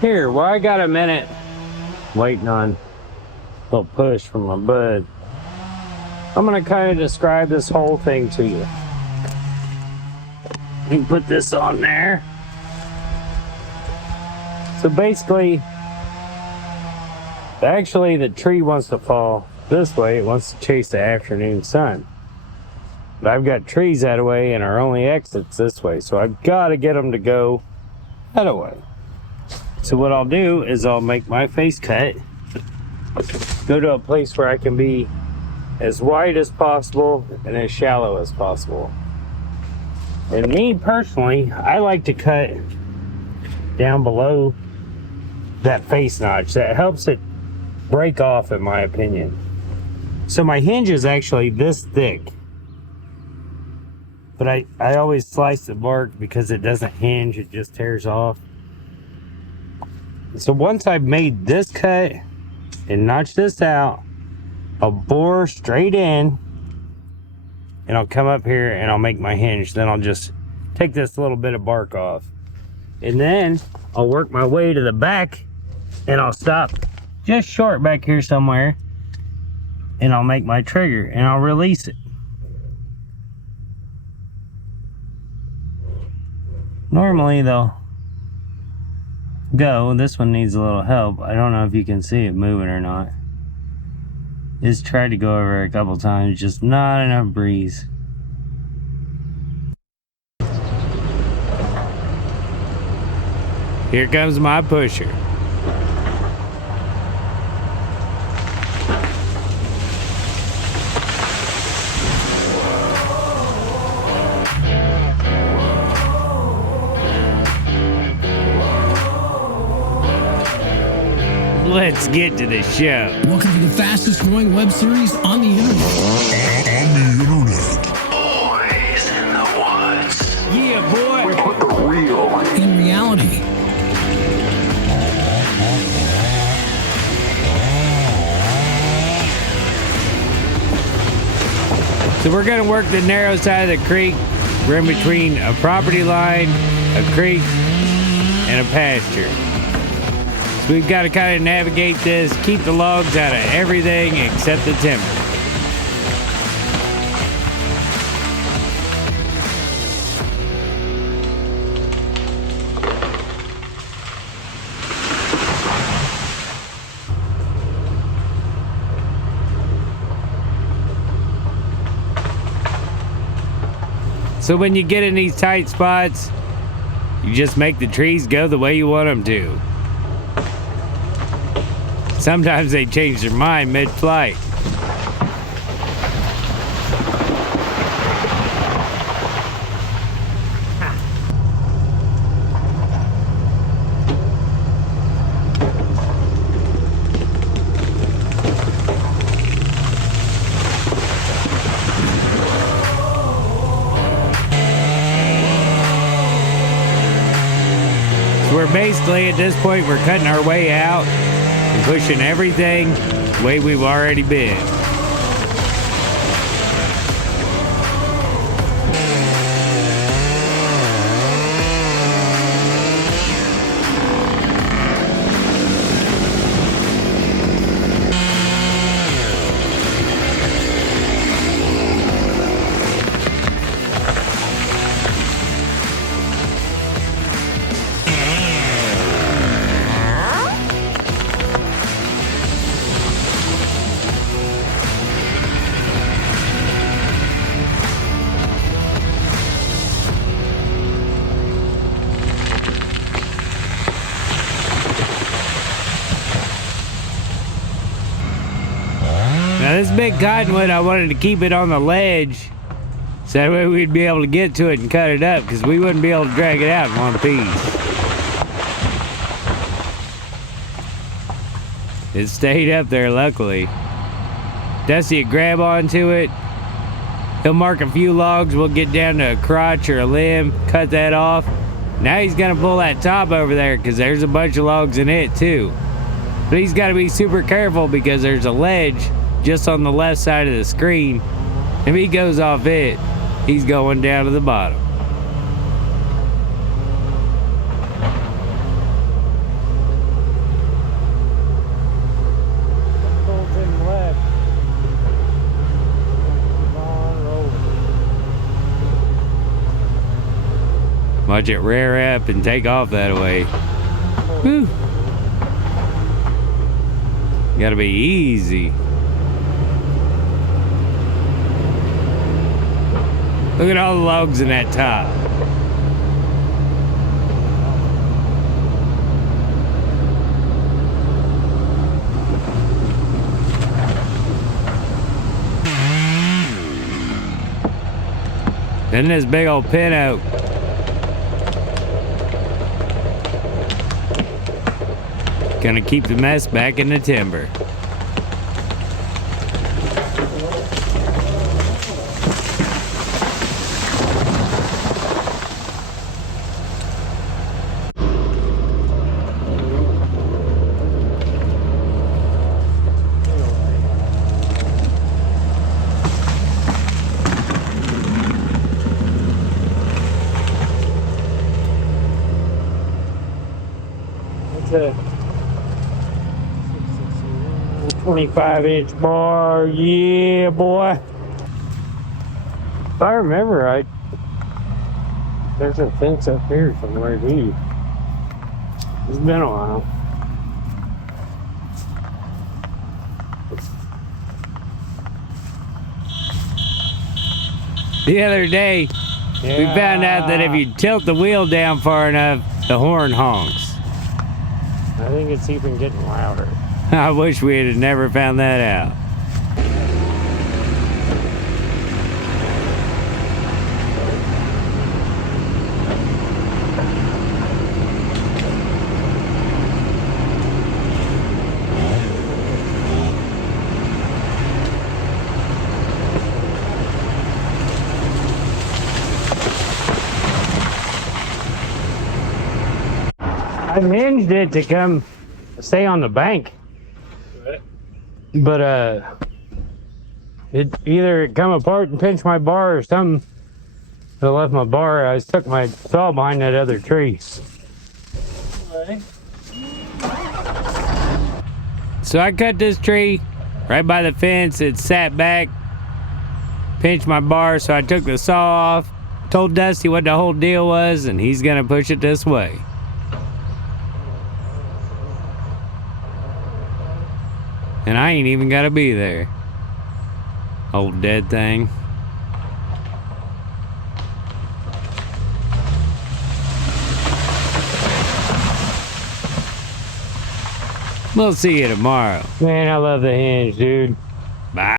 Here, well, I got a minute waiting on a little push from my bud. I'm gonna kind of describe this whole thing to you. Let me put this on there. So basically, actually the tree wants to fall this way. It wants to chase the afternoon sun. But I've got trees that way and our only exit's this way. So I've got to get them to go that way. So what I'll do is I'll make my face cut, go to a place where I can be as wide as possible and as shallow as possible. And me personally, I like to cut down below that face notch. That helps it break off, in my opinion. So my hinge is actually this thick, but I always slice the bark because it doesn't hinge, it just tears off. So once I've made this cut and notched this out, I'll bore straight in and I'll come up here and I'll make my hinge. Then I'll just take this little bit of bark off. And then I'll work my way to the back and I'll stop just short back here somewhere and I'll make my trigger and I'll release it. Normally they'll go. This one needs a little help. I don't know if you can see it moving or not. Just tried to go over it a couple times, just not enough breeze. Here comes my pusher. Let's get to the show. Welcome to the fastest growing web series on the internet. Boys in the woods. Yeah, boy. We put the real In reality. So we're gonna work the narrow side of the creek. We're in between a property line, a creek, and a pasture. So we've got to kind of navigate this, keep the logs out of everything except the timber. So when you get in these tight spots, you just make the trees go the way you want them to. Sometimes they change their mind mid-flight. So we're basically, at this point, we're cutting our way out and pushing everything the way we've already been. Now this big cottonwood, I wanted to keep it on the ledge so that way we'd be able to get to it and cut it up, because we wouldn't be able to drag it out in one piece. It stayed up there, luckily. Dusty would grab onto it. He'll mark a few logs. We'll get down to a crotch or a limb, cut that off. Now he's gonna pull that top over there because there's a bunch of logs in it too. But he's got to be super careful because there's a ledge just on the left side of the screen. If he goes off it, he's going down to the bottom. Watch it rear up and take off that way. Whew. Gotta be easy. Look at all the logs in that top. Isn't this big old pin oak? Gonna keep the mess back in the timber. It's a 25-inch bar, yeah, boy. If I remember right, there's a fence up here somewhere, too. It's been a while. The other day, we found out that if you tilt the wheel down far enough, the horn honks. I think it's even getting louder. I wish we had never found that out. I've hinged it to come stay on the bank. But it either come apart and pinch my bar or something. I left my bar. I stuck my saw behind that other tree. Right. So I cut this tree right by the fence. It sat back, pinched my bar, so I took the saw off, told Dusty what the whole deal was, and he's gonna push it this way. And I ain't even gotta be there. Old dead thing. We'll see you tomorrow. Man, I love the Hinge, dude.